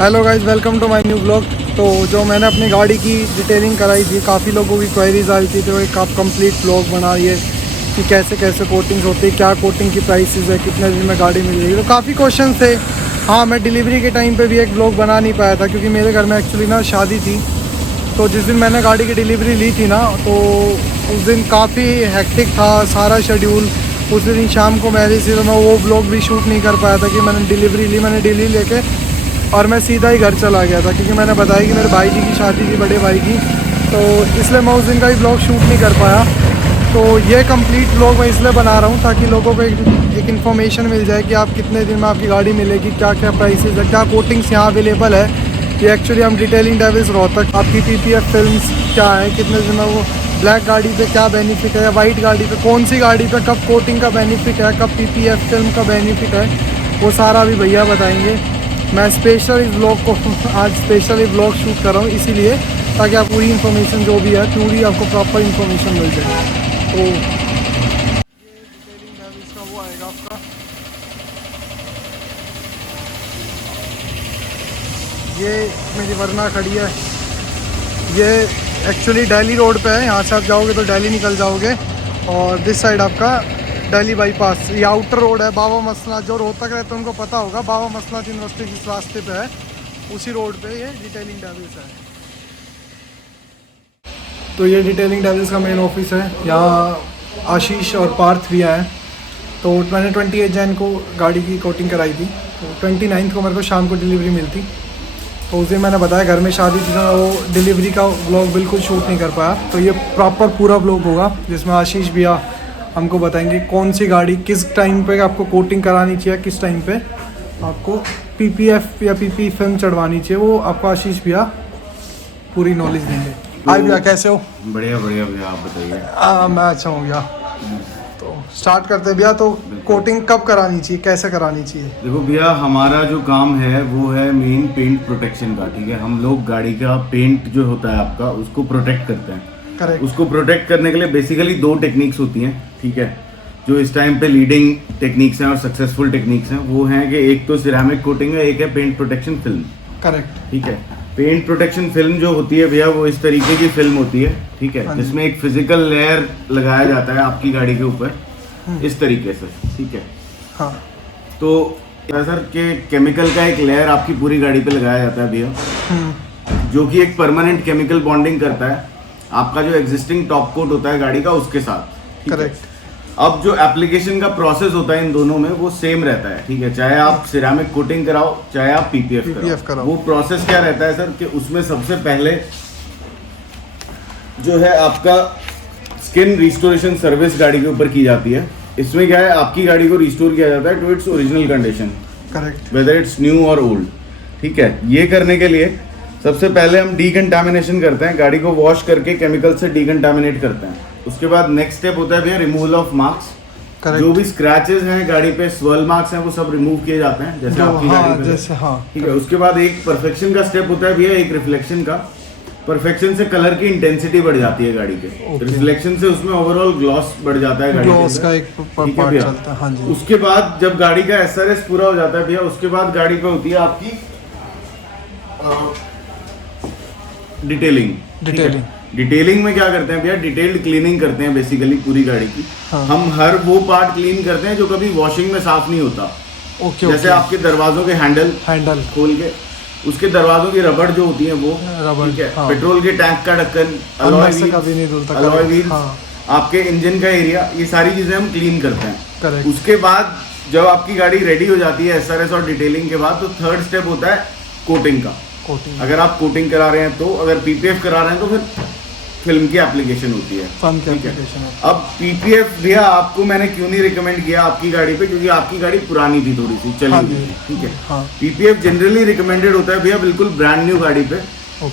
Hello guys, welcome to my new blog. तो जो मैंने अपनी गाड़ी की डिटेलिंग कराई थी, काफ़ी लोगों की क्वेरीज आई थी, तो एक आप कंप्लीट ब्लॉग बनाइए कि कैसे कैसे कोटिंग्स होती है, क्या कोटिंग की प्राइसेस है, कितने दिन में गाड़ी मिल जाएगी। तो काफ़ी क्वेश्चन थे। हाँ, मैं डिलीवरी के टाइम पे भी एक ब्लॉग बना नहीं पाया था क्योंकि मेरे घर में एक्चुअली ना शादी थी। तो जिस दिन मैंने गाड़ी की डिलीवरी ली थी ना, तो उस दिन काफ़ी हेक्टिक था सारा शेड्यूल। उस दिन शाम को मैरिज थी, तो मैं वो ब्लॉग भी शूट नहीं कर पाया था कि मैंने डिलीवरी ली। मैंने डिलीवरी लेके और मैं सीधा ही घर चला गया था क्योंकि मैंने बताया कि मेरे भाई जी की शादी थी, बड़े भाई की, तो इसलिए मैं उस दिन का ही ब्लॉग शूट नहीं कर पाया। तो ये कंप्लीट ब्लॉग मैं इसलिए बना रहा हूँ ताकि लोगों को एक इन्फॉर्मेशन मिल जाए कि आप कितने दिन में आपकी गाड़ी मिलेगी, क्या क्या प्राइसेस है, क्या कोटिंग्स यहाँ अवेलेबल है। ये एक्चुअली हम डिटेलिंग डेविल्स रोहतक, आपकी PPF फिल्म्स क्या है, कितने दिन में वो ब्लैक गाड़ी पे क्या बेनिफिट है, या वाइट गाड़ी पे कौन सी गाड़ी पे कब कोटिंग का बेनिफिट है, कब PPF फिल्म का बेनिफिट है, वो सारा भी भैया बताएंगे। मैं स्पेशल इस ब्लॉग को आज स्पेशली ब्लॉग शूट कर रहा हूँ इसीलिए, ताकि आप पूरी इन्फॉर्मेशन जो भी है पूरी आपको प्रॉपर इन्फॉर्मेशन मिल जाए। तो ये डिटेलिंग डेविल्स का वो आएगा आपका, ये मेरी वरना खड़ी है। ये एक्चुअली दिल्ली रोड पे है, यहाँ से आप जाओगे तो दिल्ली निकल जाओगे, और दिस साइड आपका दिल्ली बाईपास, ये आउटर रोड है। बाबा मसनाद, जो रोहतक रहते हैं उनको पता होगा, बाबा मसनाद यूनिवर्सिटी जिस रास्ते पे है उसी रोड पे ये डिटेलिंग डेविल्स है। तो ये डिटेलिंग डेविल्स का मेन ऑफिस है। यहाँ आशीष और पार्थ भी आए। तो मैंने 28 जैन को गाड़ी की कोटिंग कराई थी, तो 29 को मेरे को शाम को डिलीवरी मिलती। तो उस दिन मैंने बताया घर में शादी थी, तो वो डिलीवरी का व्लॉग बिल्कुल शूट नहीं कर पाया। तो ये प्रॉपर पूरा व्लॉग होगा जिसमें आशीष भैया हमको बताएंगे कौन सी गाड़ी किस टाइम पे आपको कोटिंग करानी चाहिए, किस टाइम पे आपको PPF या PP फिल्म चढ़वानी चाहिए, वो आपको आशीष भैया पूरी नॉलेज देंगे। हाय भैया, कैसे हो? बढ़िया बढ़िया भैया, आप बताइए। मैं अच्छा हूँ भैया। तो स्टार्ट करते हैं भैया। तो कोटिंग कब करानी चाहिए, कैसे करानी चाहिए? देखो भैया, हमारा जो काम है वो है मेन पेंट प्रोटेक्शन का। ठीक है, हम लोग गाड़ी का पेंट जो होता है आपका उसको प्रोटेक्ट करते हैं। करेक्ट। उसको प्रोटेक्ट करने के लिए बेसिकली 2 टेक्निक्स होती हैं। ठीक है, जो इस टाइम पे लीडिंग टेक्निक्स हैं और सक्सेसफुल टेक्निक्स हैं, वो हैं कि एक तो सिरेमिक कोटिंग है, एक है पेंट प्रोटेक्शन फिल्म। करेक्ट। ठीक है, पेंट प्रोटेक्शन फिल्म जो होती है भैया, वो इस तरीके की फिल्म होती है। ठीक है, जिसमें एक फिजिकल लेयर लगाया जाता है आपकी गाड़ी के ऊपर इस तरीके से। ठीक है, हाँ। तो सर के केमिकल का एक लेयर आपकी पूरी गाड़ी पे लगाया जाता है भैया, जो कि एक परमानेंट केमिकल बॉन्डिंग करता है आपका जो एग्जिस्टिंग टॉप कोट होता है गाड़ी का उसके साथ। करेक्ट। अब जो एप्लीकेशन का प्रोसेस होता है इन दोनों में वो सेम रहता है। ठीक है, चाहे आप सिरेमिक कोटिंग कराओ चाहे आप PPF कराओ। वो प्रोसेस क्या रहता है सर कि उसमें सबसे पहले जो है आपका स्किन रिस्टोरेशन सर्विस गाड़ी के ऊपर की जाती है। इसमें क्या है, आपकी गाड़ी को रिस्टोर किया जाता है to its original condition, correct, whether it's new और ओल्ड। ठीक है, ये करने के लिए सबसे पहले हम डीकंटामिनेशन करते हैं, गाड़ी को वॉश करके केमिकल से डीकंटामिनेट करते हैं। उसके बाद नेक्स्ट स्टेप होता है भैया रिमूवल ऑफ मार्क्स। जो भी स्क्रैचेस हैं गाड़ी पे, स्वर्ल मार्क्स हैं, वो सब रिमूव किए जाते हैं जैसे आपकी गाड़ी पे। जैसे हाँ। ठीक है, उसके बाद एक परफेक्शन का स्टेप होता है भैया, एक रिफ्लेक्शन का। परफेक्शन से कलर की इंटेंसिटी बढ़ जाती है गाड़ी के, रिफ्लेक्शन से उसमें ओवरऑल ग्लॉस बढ़ जाता है गाड़ी ग्लॉस का एक पार्ट चलता है। हाँ जी। उसके बाद जब गाड़ी का SRS पूरा हो जाता है भैया, उसके बाद गाड़ी पे होती है आपकी डिटेलिंग में क्या करते हैं भैया, डिटेल्ड क्लीनिंग करते हैं बेसिकली पूरी गाड़ी की। हाँ। हम हर वो पार्ट क्लीन करते हैं जो कभी वॉशिंग में साफ नहीं होता। जैसे आपके दरवाजों के हैंडल खोल के उसके दरवाजों की रबड़ जो होती है वो, ठीक है, हाँ। पेट्रोल के टैंक का ढक्कन, अलॉय व्हील्स, आपके इंजन का एरिया, ये सारी चीजें हम क्लीन करते हैं। उसके बाद जब आपकी गाड़ी रेडी हो जाती है SRS और डिटेलिंग के बाद, तो थर्ड स्टेप होता है कोटिंग का। अगर आप कोटिंग करा रहे हैं तो, अगर PPF करा रहे हैं तो फिर फिल्म की एप्लीकेशन होती है। अब PPF भैया आपको मैंने क्यों नहीं रिकमेंड किया आपकी गाड़ी पे, क्योंकि आपकी गाड़ी पुरानी थी, थोड़ी सी चली हुई थी। ठीक है, हाँ। PPF जनरली रिकमेंडेड होता है भैया बिल्कुल ब्रांड न्यू गाड़ी पे,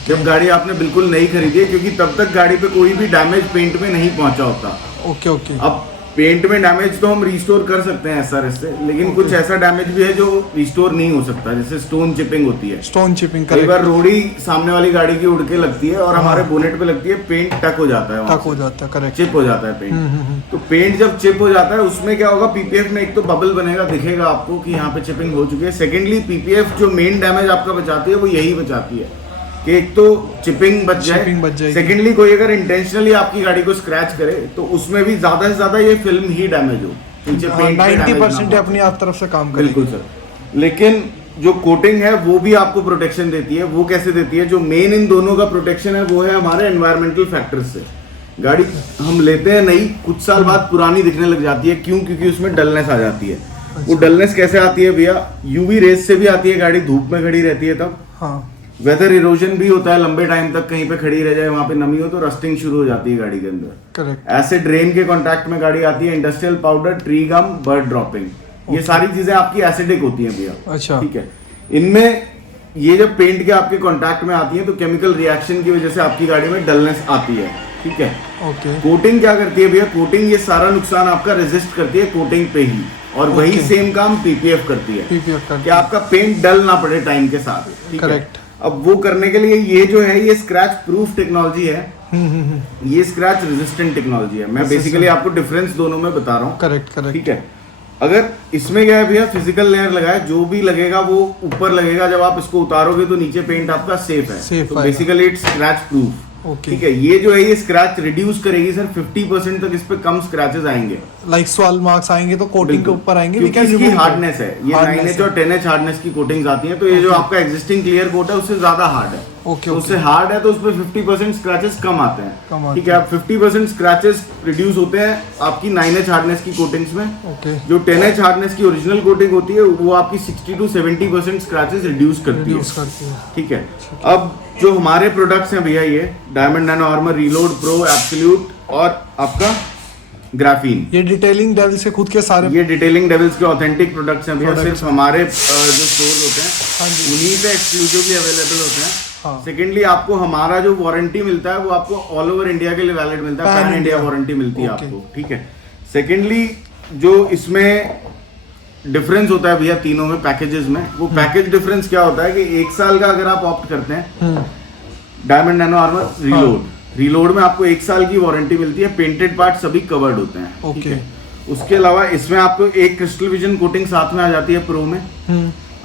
जब गाड़ी आपने बिल्कुल नई खरीदी है, क्योंकि तब तक गाड़ी पे कोई भी डैमेज पेंट में नहीं पहुंचा होता। ओके। अब पेंट में डैमेज तो हम रिस्टोर कर सकते हैं एसआरएस से, लेकिन कुछ ऐसा डैमेज भी है जो रिस्टोर नहीं हो सकता, जैसे स्टोन चिपिंग होती है। स्टोन चिपिंग कई बार रोड़ी सामने वाली गाड़ी की उड़ के लगती है और हमारे बोनेट पे लगती है, पेंट टक हो जाता है, टक हो जाता है, करेक्ट, चिप हो जाता है पेंट। तो पेंट जब चिप हो जाता है उसमें क्या होगा, पीपीएफ में एक तो बबल बनेगा, दिखेगा आपको कि यहाँ पे चिपिंग हो चुकी है। सेकेंडली पीपीएफ जो मेन डैमेज आपका बचाती है वो यही बचाती है कि एक तो चिपिंग बच जाए, सेकेंडली कोई अगर इंटेंशनली आपकी गाड़ी को स्क्रैच करे तो उसमें भी ज्यादा से ज्यादा ये फिल्म ही डैमेज हो, पीछे पेंट 90% अपनी आप तरफ से काम करेगी। बिल्कुल सर। लेकिन जो कोटिंग है वो भी आपको प्रोटेक्शन देती है। वो कैसे देती है, जो मेन इन दोनों का प्रोटेक्शन है वो है हमारे एनवायरमेंटल फैक्टर्स से। गाड़ी हम लेते हैं नई, कुछ साल बाद पुरानी दिखने लग जाती है, क्यों? क्योंकि उसमें डलनेस आ जाती है। वो डलनेस कैसे आती है भैया, यूवी रेस से भी आती है, गाड़ी धूप में खड़ी रहती है तब, वेदर इरोजन भी होता है, लंबे टाइम तक कहीं पे खड़ी रह जाए, वहां पे नमी हो तो रस्टिंग शुरू हो जाती है गाड़ी के अंदर। करेक्ट। एसिड रेन के कांटेक्ट में गाड़ी आती है, इंडस्ट्रियल पाउडर, ट्री गम, बर्ड ड्रॉपिंग, ये सारी चीजें आपकी एसिडिक होती हैं भैया। अच्छा, ठीक है। इनमें ये जब पेंट के आपके कांटेक्ट में आती है तो केमिकल रिएक्शन की वजह से आपकी गाड़ी में डलनेस आती है। ठीक है। ओके। कोटिंग क्या करती है भैया, कोटिंग ये सारा नुकसान आपका रेजिस्ट करती है कोटिंग पे ही, और वही सेम काम पीपीएफ करती है कि आपका पेंट डल ना पड़े टाइम के साथ। करेक्ट। अब वो करने के लिए ये जो है, ये स्क्रैच प्रूफ टेक्नोलॉजी है, ये स्क्रैच रेजिस्टेंट टेक्नोलॉजी है। मैं बेसिकली आपको डिफरेंस दोनों में बता रहा हूँ। करेक्ट। ठीक है। अगर इसमें क्या है भैया, फिजिकल लेयर लगा है, जो भी लगेगा वो ऊपर लगेगा, जब आप इसको उतारोगे तो नीचे पेंट आपका सेफ है। तो बेसिकली इट्स स्क्रैच प्रूफ। ठीक है। ये जो है ये स्क्रैच रिड्यूस करेगी सर, 50% तक इस पे कम स्क्रैचेस आएंगे, लाइक स्वाल मार्क्स आएंगे तो कोटिंग के ऊपर आएंगे, क्योंकि इसकी हार्डनेस है, ये 9H और 10H हार्डनेस की कोटिंग्स आती हैं। तो ये जो आपका एग्जिस्टिंग क्लियर कोट है उससे ज्यादा हार्ड है। ओके। तो उससे हार्ड है तो उस पर 50% स्क्रैचेस कम आते हैं। ठीक है। अब 50% स्क्रैचेस रिड्यूस होते हैं आपकी 9H हार्डनेस की कोटिंग्स में। ओके। जो 10H हार्डनेस की ओरिजिनल कोटिंग होती है वो आपकी 60 to 70% स्क्रैचेस रिड्यूस करती है। ठीक है। अब जो हमारे प्रोडक्ट्स हैं भैया, ये diamond nano armour, reload pro, absolute और आपका ग्राफीन, ये डिटेलिंग डेविल्स के खुद के सारे, ये डिटेलिंग डेविल्स के ऑथेंटिक प्रोडक्ट्स हैं भैया। सिर्फ हमारे जो स्टोर होते हैं उन्हीं पे एक्सक्लूसिवली अवेलेबल होते हैं। सेकेंडली आपको हमारा जो वारंटी मिलता है वो आपको ऑल ओवर इंडिया के लिए वैलिड मिलता है, पैन इंडिया वारंटी मिलती है आपको। ठीक है। सेकेंडली जो इसमें डिफरेंस होता है भैया तीनों में पैकेजेस में, वो पैकेज डिफरेंस क्या होता है कि 1 साल का अगर आप ऑप्ट करते हैं डायमंड नैनो आर्मर रीलोड में आपको 1 साल की वारंटी मिलती है, पेंटेड पार्ट सभी कवर्ड होते हैं। ओके। उसके अलावा इसमें आपको एक क्रिस्टल विजन कोटिंग साथ में आ जाती है प्रो में,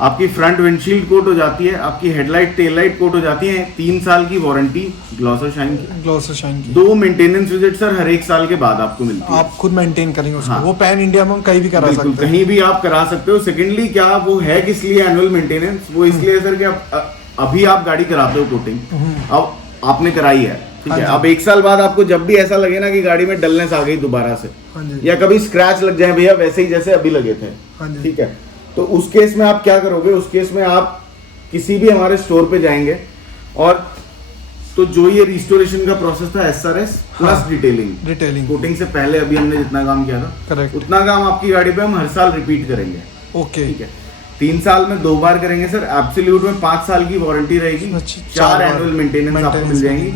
आपकी फ्रंट विंडशील्ड कोट हो जाती है, आपकी हेडलाइट टेल लाइट कोट हो जाती है, 3 साल की वारंटी ग्लॉसर शाइन की, 2 मेंटेनेंस विजिट सर हर 1 साल के बाद आपको मिलती है। आप खुद मेंटेन करेंगे उसको। हाँ। वो पैन इंडिया में हम कहीं भी करा सकते हैं, कहीं भी आप करा सकते हो। सेकेंडली क्या वो है किस लिए एनुअल मेंटेनेंस, वो इसलिए सर कि अभी आप गाड़ी कराते हो कोटिंग, अब आपने कराई है, ठीक है। अब 1 साल बाद आपको जब भी ऐसा लगे ना कि गाड़ी में डलनेस आ गई दोबारा से, या कभी स्क्रैच लग जाए भैया वैसे ही जैसे अभी लगे थे, ठीक है, तो उस केस में आप क्या करोगे, उस केस में आप किसी भी हमारे स्टोर पे जाएंगे और तो जो ये रिस्टोरेशन का प्रोसेस था एसआरएस प्लस डिटेलिंग कोटिंग से पहले अभी हमने जितना काम किया था, करेक्ट, उतना काम आपकी गाड़ी पे हम हर साल रिपीट करेंगे। ओके। ठीक है। 3 साल में 2 बार करेंगे सर। एब्सोल्यूट में 5 साल की वारंटी रहेगी, 4 एनुअल मेंटेनेंस आपको मिल जाएंगी।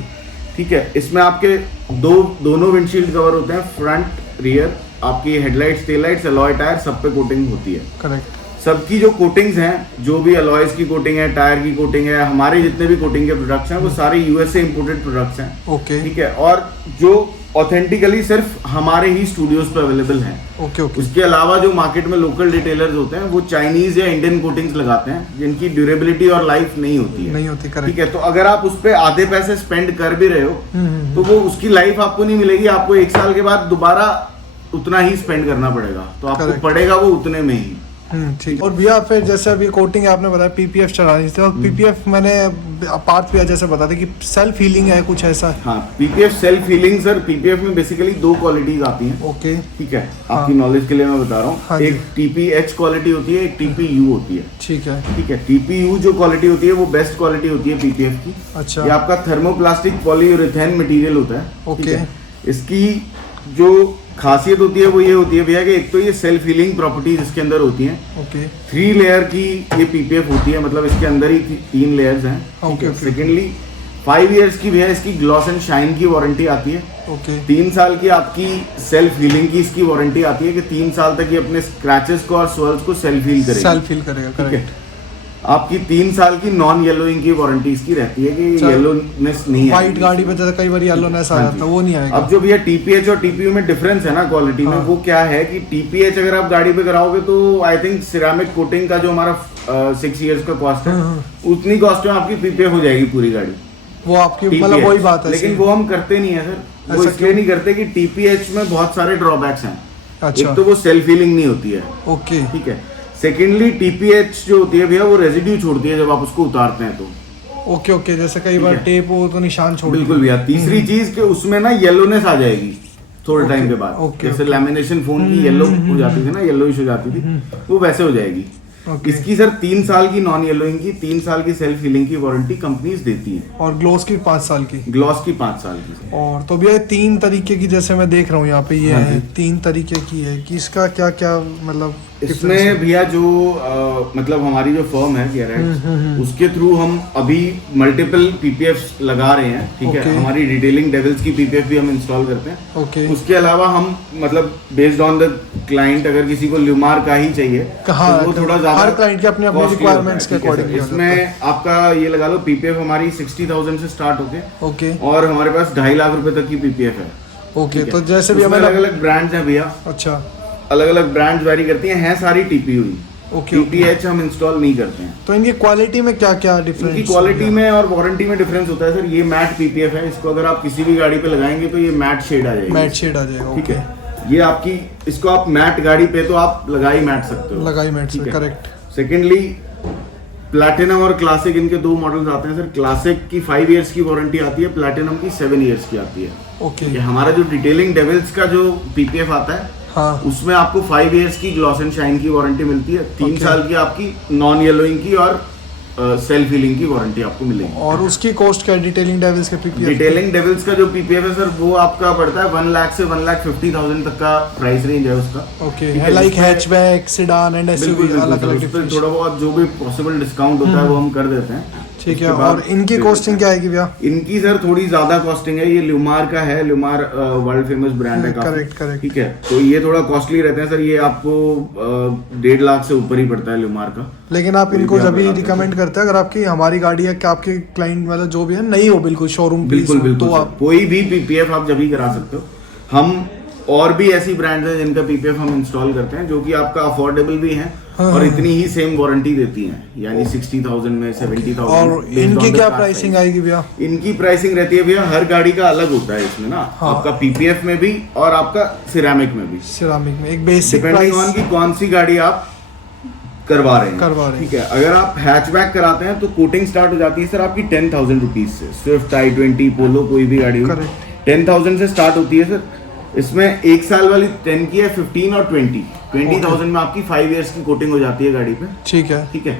ठीक है। इसमें आपके दोनों विंडशील्ड कवर होते हैं, फ्रंट रियर, आपकी headlights tail lights alloy tyre सब पे कोटिंग होती है। करेक्ट। सबकी जो कोटिंग्स हैं, जो भी अलॉयज की कोटिंग है, टायर की कोटिंग है, हमारे जितने भी कोटिंग के प्रोडक्ट्स हैं वो सारे यूएसए इंपोर्टेड प्रोडक्ट्स हैं। ओके। ठीक है। और जो ऑथेंटिकली सिर्फ हमारे ही स्टूडियोज पे अवेलेबल हैं। ओके। उसके अलावा जो मार्केट में लोकल डिटेलर्स होते हैं वो चाइनीज या इंडियन कोटिंग्स लगाते हैं जिनकी ड्यूरेबिलिटी और लाइफ नहीं होती है। ठीक है। तो अगर आप उस पर आधे पैसे स्पेंड कर भी रहे हो तो वो उसकी लाइफ आपको नहीं मिलेगी, आपको 1 साल के बाद दोबारा उतना ही स्पेंड करना पड़ेगा, तो आपको पड़ेगा वो उतने में ही। ठीक। और भैया फिर जैसे अभी कोटिंग आपने बताया पीपीएफ चढ़ा रही थी, और पीपीएफ मैंने पार्ट भैया जैसे बता था कि सेल्फ हीलिंग है कुछ ऐसा। हाँ, PPF self healing sir, PPF में बेसिकली 2 क्वालिटीज आती हैं। ओके। ठीक है। आपकी नॉलेज के लिए मैं बता रहा हूँ। हाँ, एक टीपीएच क्वालिटी होती है, एक टीपीयू होती है। ठीक है। ठीक है। टीपीयू जो क्वालिटी होती है वो बेस्ट क्वालिटी होती है पीपीएफ की। अच्छा। ये आपका थर्मोप्लास्टिक पॉलीयूरेथेन मटेरियल होता है। ओके। इसकी जो खासियत होती है वो ये होती है भैया कि एक तो ये सेल्फ हीलिंग प्रॉपर्टीज इसके अंदर होती हैं। ओके। 3 लेयर की ये पीपीएफ होती है, मतलब इसके अंदर ही 3 लेयर्स हैं। ओके। सेकेंडली 5 इयर्स की भैया इसकी ग्लॉस एंड शाइन की वारंटी आती है। ओके 3 साल की आपकी सेल्फ हीलिंग की इसकी वारंटी आती है कि 3 साल तक ये अपने स्क्रैचेस को और स्वर्ल्स को सेल्फ हील करेगा। सेल्फ हील करेगा, करेक्ट। आपकी 3 साल की नॉन येलोइंग की वारंटी इसकी रहती है कि येलोनेस नहीं है। व्हाइट गाड़ी पे जैसे कई बार येलोनेस आ जाता है, वो नहीं आएगा। अब जो भैया टीपीएच और टीपीयू में डिफरेंस है ना क्वालिटी में, वो क्या है कि टीपीएच अगर आप गाड़ी पे कराओगे तो आई थिंक सिरेमिक कोटिंग का जो हमारा 6 इयर्स का कॉस्ट है उतनी कॉस्ट में आपकी पीपीएफ हो जाएगी पूरी गाड़ी। वो आपकी मतलब वही बात है, लेकिन वो हम करते नहीं है सर। वो इसलिए नहीं करते कि टीपीएच में बहुत सारे ड्रॉबैक्स हैं। अच्छा। एक तो वो सेल्फ हीलिंग नहीं होती है। ओके ठीक है। सेकेंडली टीपीएच जो होती है भैया वो रेजिड्यू छोड़ती है जब आप उसको उतारते हैं तो। ओके ओके, जैसे कई बार टेप हो तो निशान छोड़। बिल्कुल भैया। तीसरी चीज कि उसमें ना येलोनेस आ जाएगी थोड़े टाइम के बाद। जैसे लैमिनेशन फोन की येलो हो जाती थी ना, येलोइश हो जाती थी, वो वैसे हो जाएगी। इसकी सर 3 साल की नॉन येलोइंग की, 3 साल की सेल्फ हीलिंग की वारंटी कंपनीज देती हैं। और ग्लॉस की 5 साल की। ग्लॉस की 5 साल की। और तो भैया 3 तरीके की, जैसे मैं देख रहा हूँ यहाँ पे ये है 3 तरीके की है कि इसका क्या क्या मतलब इसमें भैया जो मतलब हमारी जो फर्म है गेराइट, उसके थ्रू हम अभी मल्टीपल पीपीएफ लगा रहे हैं। ठीक है। हमारी डिटेलिंग डेविल्स की पीपीएफ भी हम इंस्टॉल करते हैं। ओके। उसके अलावा हम मतलब बेस्ड ऑन द क्लाइंट, अगर किसी को ल्यूमार का ही चाहिए तो वो थोड़ा ज्यादा, हर क्लाइंट के अपने अपने रिक्वायरमेंट्स के अकॉर्डिंग। इसमें आपका ये लगा लो पीपीएफ हमारी 60,000 से स्टार्ट होके, ओके, और हमारे पास 2.5 लाख रुपए तक की पीपीएफ है। ओके। तो जैसे भी हमें अलग अलग ब्रांड्स हैं भैया। अच्छा, अलग अलग ब्रांड्स वेरी करती हैं सारी टीपीयू ही। ओके। टीपीएच हम इंस्टॉल नहीं करते हैं। तो इनकी क्वालिटी में क्या क्या डिफरेंस? इनकी क्वालिटी में और वारंटी में डिफरेंस होता है सर। ये मैट पीपीएफ है, इसको अगर आप किसी भी गाड़ी पे लगाएंगे तो ये मैट शेड आ जाएगी। मैट शेड आ जाएगा, ठीक है। ये आपकी, इसको आप मैट गाड़ी पे तो आप लगा ही मैट सकते हो, लगा ही मैट से, करेक्ट। सेकेंडली प्लैटिनम और क्लासिक, इनके 2 मॉडल्स आते हैं सर। क्लासिक की 5 इयर्स की वारंटी आती है, प्लैटिनम की 7 इयर्स की आती है। ओके। हमारा जो डिटेलिंग डेविल्स का जो पीपीएफ आता है, हाँ, उसमें आपको 5 इयर्स की ग्लॉस एंड शाइन की वारंटी मिलती है। 3 साल की आपकी नॉन येलोइंग की और सेल्फ हीलिंग की वारंटी आपको मिलेगी। और उसकी कॉस्ट क्या है डिटेलिंग डेविल्स के पीपीएफ? डिटेलिंग डेविल्स का जो पीपीएफ है सर, वो आपका पड़ता है 1 लाख से 1,50,000 तक का प्राइस रेंज है उसका। Okay. Like hatchback, sedan and SUV, अलग अलग थोड़ा बहुत जो भी पॉसिबल डिस्काउंट होता है वो हम कर देते हैं। ठीक है। और इनकी कॉस्टिंग क्या आएगी भैया? इनकी सर थोड़ी ज्यादा कॉस्टिंग है। ये ल्यूमार का है, ल्यूमार वर्ल्ड फेमस ब्रांड है काफी। Correct correct. ठीक है। तो ये थोड़ा कॉस्टली रहते हैं सर। ये आपको 1.5 लाख से ऊपर ही पड़ता है ल्यूमार का। लेकिन आप इनको जब भी रिकमेंड करते हैं, अगर आपकी हमारी गाड़ी है कि आपके क्लाइंट वाला जो भी है नहीं हो बिल्कुल शोरूम, बिल्कुल बिल्कुल, तो आप कोई भी पीपीएफ आप जब भी करा सकते हो। हम और भी ऐसी ब्रांड्स हैं जिनका पीपीएफ हम इंस्टॉल करते हैं जो कि आपका अफोर्डेबल भी है और इतनी ही सेम वारंटी देती हैं, यानी 60,000 में 70,000। और इनकी क्या प्राइसिंग आएगी भैया? इनकी प्राइसिंग रहती है भैया, हर गाड़ी का अलग होता है इसमें ना। आपका पीपीएफ में भी और आपका सिरेमिक में भी। सिरेमिक में एक बेसिक डिपेंडिंग ऑन की कौन सी गाड़ी आप करवा रहे हैं। ठीक है। अगर आप हैचबैक कराते हैं तो कोटिंग स्टार्ट हो जाती है सर आपकी 10,000 रुपीज से। स्विफ्ट, i20, पोलो, कोई भी गाड़ी हो 10,000 से स्टार्ट होती है सर। इसमें 1 साल वाली 10 की है, 15 और 20,000 में आपकी 5 इयर्स की कोटिंग हो जाती है गाड़ी पे। ठीक है। ठीक है।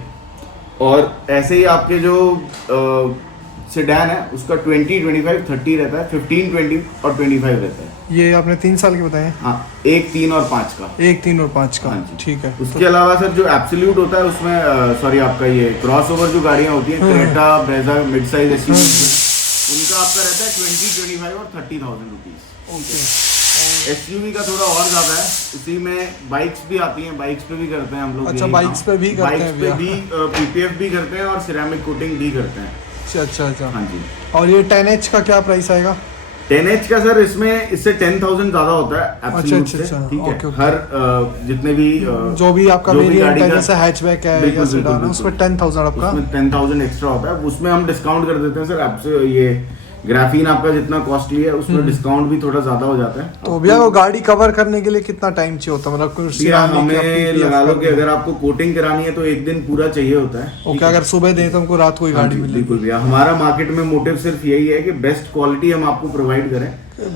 और ऐसे ही आपके जो सेडान है उसका 20, 25, 30 रहता है, 15, 20 और 25 रहता है। ये आपने 3 साल के बताए? हाँ, 1, 3 और 5 का। 1, 3 और 5 का। हाँ, ठीक है। उसके अलावा सर जो एब्सोल्यूट होता है उसमें सॉरी आपका ये क्रॉस ओवर जो गाड़ियाँ होती है, Creta, Brezza, mid size SUV, उनका आपका रहता है 20, 25 और 30,000 रुपीज। ओके। एसयूवी का थोड़ा और ज्यादा है। इसी में बाइक्स भी आती हैं, बाइक्स पे भी करते हैं हम लोग। अच्छा, बाइक्स पे भी करते हैं? बाइक्स पे भी पीपीएफ भी करते हैं और सिरेमिक कोटिंग भी करते हैं। अच्छा अच्छा। हाँ जी। और ये 10H का क्या प्राइस आएगा? 10H का सर इसमें इससे 10,000 ज्यादा होता है एब्सोल्यूट से। ठीक है। हर जितने भी जो भी आपका वेरिएंट है, जैसे हैचबैक है या सेडान है, उसमें 10,000 आपका, उसमें 10,000 एक्स्ट्रा होता है। उसमें हम डिस्काउंट कर देते हैं सर आपसे। ये ग्राफीन आपका जितना कॉस्टली है उसमें डिस्काउंट भी थोड़ा ज्यादा हो जाता है। तो भैया वो गाड़ी कवर करने के लिए कितना टाइम चाहिए होता है? मतलब हमें लगा लो कि अगर आपको कोटिंग करानी है तो 1 दिन पूरा चाहिए होता है। ओके। अगर सुबह दें तो हमको रात को ही गाड़ी मिलेगी? बिल्कुल भैया। हमारा मार्केट में मोटिव सिर्फ यही है कि बेस्ट क्वालिटी हम आपको प्रोवाइड करें।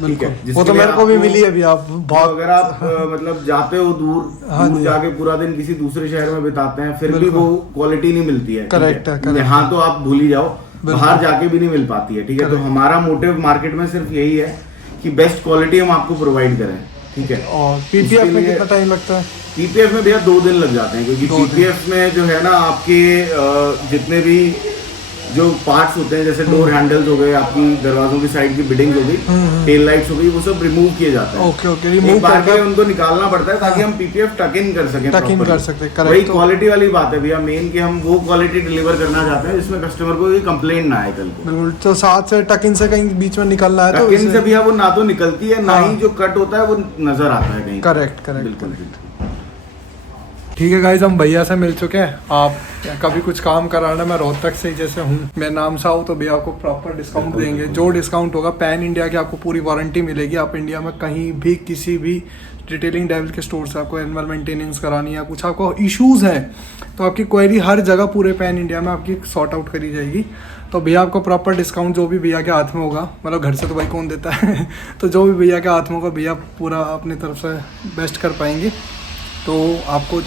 ठीक है। वो तो मेरे को भी मिली अभी। आप बहुत, अगर आप मतलब जाते हो दूर जाके पूरा दिन किसी दूसरे शहर में बिताते हैं, फिर भी वो क्वालिटी नहीं मिलती है। करेक्ट है। यहाँ तो आप भूल ही जाओ, बाहर जाके भी नहीं मिल पाती है। ठीक है। तो हमारा मोटिव मार्केट में सिर्फ यही है कि बेस्ट क्वालिटी हम आपको प्रोवाइड करें। ठीक है। और पीपीएफ में कितना टाइम लगता है? पीपीएफ में भैया 2 दिन लग जाते हैं, क्योंकि पीपीएफ में जो है ना आपके जितने भी जो पार्ट्स होते हैं जैसे डोर हैंडल्स हो गए, आपकी दरवाजों की साइड की बिडिंग हो गई, टेल लाइट्स हो गई, वो सब रिमूव किए जाते हैं। ओके रिमूव करके उनको निकालना पड़ता है ताकि हम पीपीएफ टक इन कर सकें। टक इन कर सकते हैं, वही क्वालिटी वाली बात है भैया मेन, कि हम वो क्वालिटी डिलीवर करना चाहते हैं जिसमें कस्टमर को कोई कंप्लेंट ना आए कल को। बिल्कुल। तो साथ से टक इन से कहीं बीच में निकलना है तो टक इन से भैया वो ना तो निकलती है, ना ही जो कट होता है वो नजर आता है कहीं। करेक्ट बिल्कुल। ठीक है गाइज, हम भैया से मिल चुके हैं। आप कभी कुछ काम कराना, मैं रोहतक से जैसे हूँ, मैं नाम से आऊँ तो भैया आपको प्रॉपर डिस्काउंट देंगे। जो डिस्काउंट होगा पैन इंडिया की आपको पूरी वारंटी मिलेगी। आप इंडिया में कहीं भी किसी भी डिटेलिंग डेविल के स्टोर से आपको एनुअल मेंटेनेंस करानी है, कुछ आपको इश्यूज़ हैं तो आपकी क्वेरी हर जगह पूरे पैन इंडिया में आपकी सॉर्ट आउट करी जाएगी। तो भैया आपको प्रॉपर डिस्काउंट जो भी भैया के हाथ में होगा, मतलब घर से तो भाई कौन देता है तो जो भी भैया के हाथ में होगा भैया पूरा अपनी तरफ से बेस्ट कर पाएंगे। तो आपको